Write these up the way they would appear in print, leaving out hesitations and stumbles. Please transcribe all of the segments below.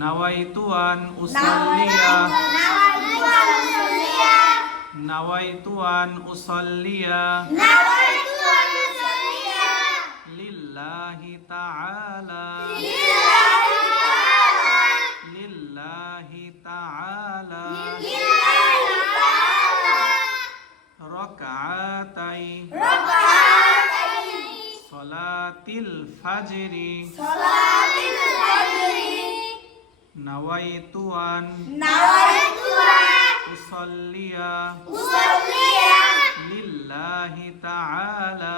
নাওয়াইতু আন উসাল্লিয়া নাওয়াইতু আন উসাল্লিয়া লিল্লাহি তাআলা লিল্লাহি তাআলা রাকআতাই সালাতিল ফাজরি নাওয়াইতু আন উসাল্লিয়া লিল্লাহি তাআলা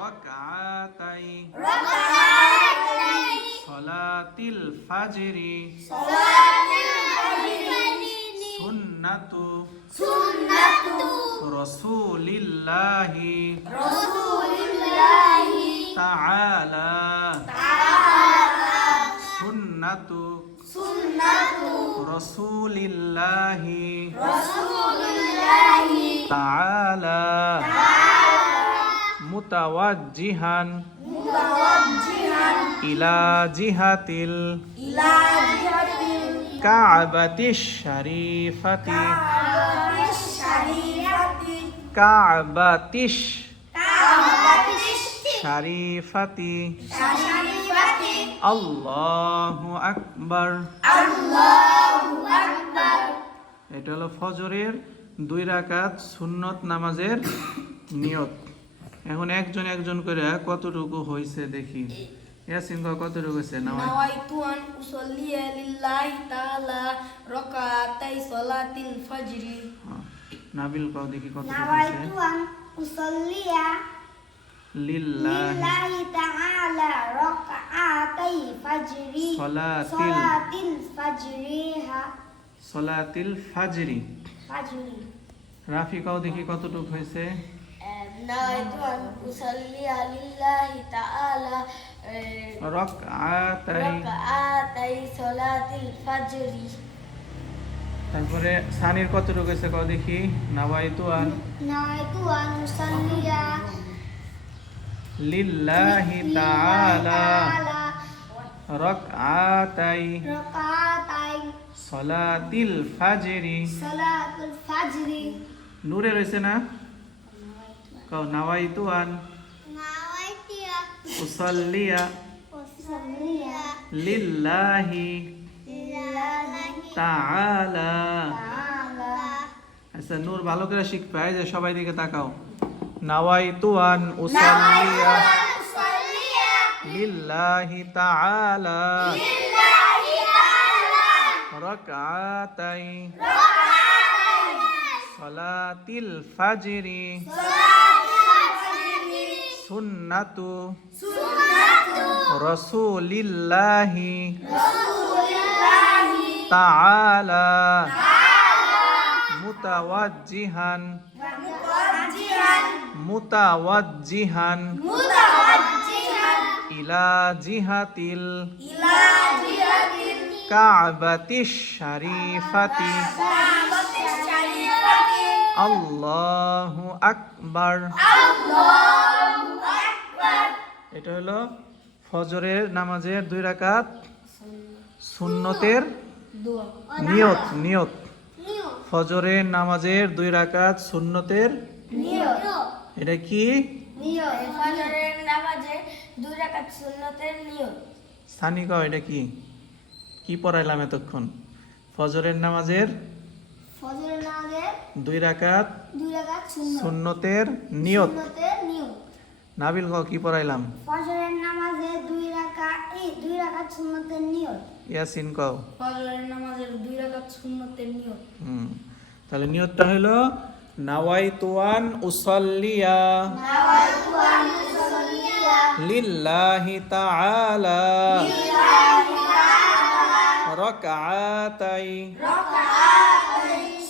রাকআতাই সালাতিল ফাজরি সুন্নাতু রাসূলিল্লাহি তাআলা সুন্নাতু রাসূলিল্লাহি তাআলা মুতাওয়াজ্জিহান ইলা জিহাতিল কা'বাতিশ শরীফাতি কা'বাতিশ শরীফাতি আল্লাহু আকবার। এটা হলো ফজরের 2 রাকাত সুন্নত নামাজের নিয়ত। এখন একজন একজন করে কতটুকু হয়েছে দেখি। ইয়াসিন কতটুকু হয়েছে? নাওয়াইতু আন উসাল্লিয়া লিল্লাহি তাআলা রাকাতাই সালাতিল ফাজরি। নাবিল কও দেখি কতটুকু হয়েছে? নাওয়াইতু আন উসাল্লিয়া লিল্লাহি তাআলা রাকাতাই ফাজরি সালাতিল ফাজরি। রাফি কও দেখি কতটুকু হয়েছে? নাওয়াইতু আন উসাল্লিয়া লিল্লাহি তাআলা রাকাতাই সালাতিল ফাজরি। তারপরে সানির কতটুকু হয়েছে কও দেখি? নাওয়াইতু আন উসাল্লিয়া লিল্লাহি তাআলা রাকআতাই সালাতিল ফাজরি। নূরে রয়েছে না? কও নাওয়াইতু আন উসাল্লিয়া লিল্লাহি তাআলা। আচ্ছা নূর ভালো করে শিখবে, যে সবাই দিকে তাকাও। নাওয়াইতু আন উসাল্লিয়া লিল্লাহি তাআলা রাকআতাই সালাতিল ফাজরি সুন্নাতু রাসূলিল্লাহি তাআলা মুতাওয়াজ্জিহান ইলা জিহাতিল কা'বাতিশ শরীফাতি আল্লাহু আকবার। এটা হলো ফজরের নামাজের 2 রাকাত সুন্নতের নিয়ত। ফজরের নামাজের 2 রাকাত সুন্নতের নিয়ত। এটা কি? ফজরের নামাজে 2 রাকাত সুন্নতের নিয়ত। সানি কও এটা কি? কি পড়াইলাম এতক্ষণ? ফজরের নামাজের 2 রাকাত সুন্নতের নিয়ত। নাবিল কও কি পড়াইলাম? ফজরের নামাজে 2 রাকাত সুন্নতের নিয়ত। ইয়াসিন কও? ফজরের নামাজের 2 রাকাত সুন্নতের নিয়ত। তাহলে নিয়তটা হলো নাওয়াইতু আন উসাল্লিয়া লিল্লাহি তাআলা রাকআতাই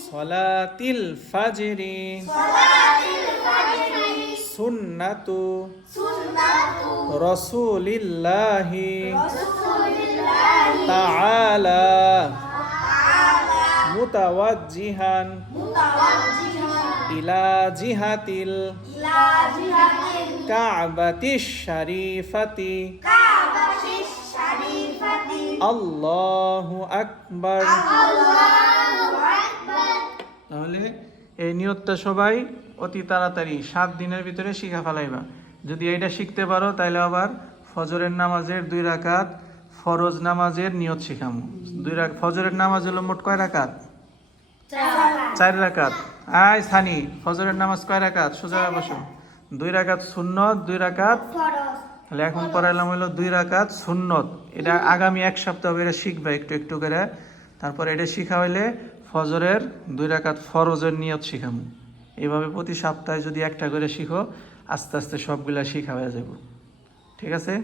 সালাতিল ফাজরি সুন্নাতু রাসূলিল্লাহি তাআলা মুতাওয়াজ্জিহান ইলা জিহাতিল কা'বাতিশ শরীফাতি আল্লাহু আকবার। তাহলে এই নিয়তটা সবাই অতি তাড়াতাড়ি 7 দিনের ভিতরে শিখা ফেলাইবা। যদি এইটা শিখতে পারো তাহলে আবার ফজরের নামাজের 2 রাকাত ফরজ নামাজের নিয়ত শিখামু। ফজরের নামাজ হলো মোট কয় রাকাত? 4 রাকাত। আয় সানি, ফজরের নামাজ কয় রাকাত? সোজা বসো। 2 রাকাত সুন্নত, 2 রাকাত ফরজ। তাহলে এখন পড়াইলাম হলো 2 রাকাত সুন্নত। এটা আগামী 1 সপ্তাহ এটা শিখবে একটু একটু করে। তারপর এটা শিখা হইলে ফজরের 2 রাকাত ফরজের নিয়ত শিখামু। এইভাবে প্রতি সপ্তাহে যদি একটা করে শিখো, আস্তে আস্তে সবগুলা শিখা হয়ে যাব। ঠিক আছে?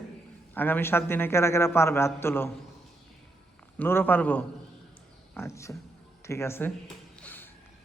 আগামী 7 দিনে কেরা কেরা পারবে? হাত তোলো। নূরও পারবো? আচ্ছা, ঠিক আছে।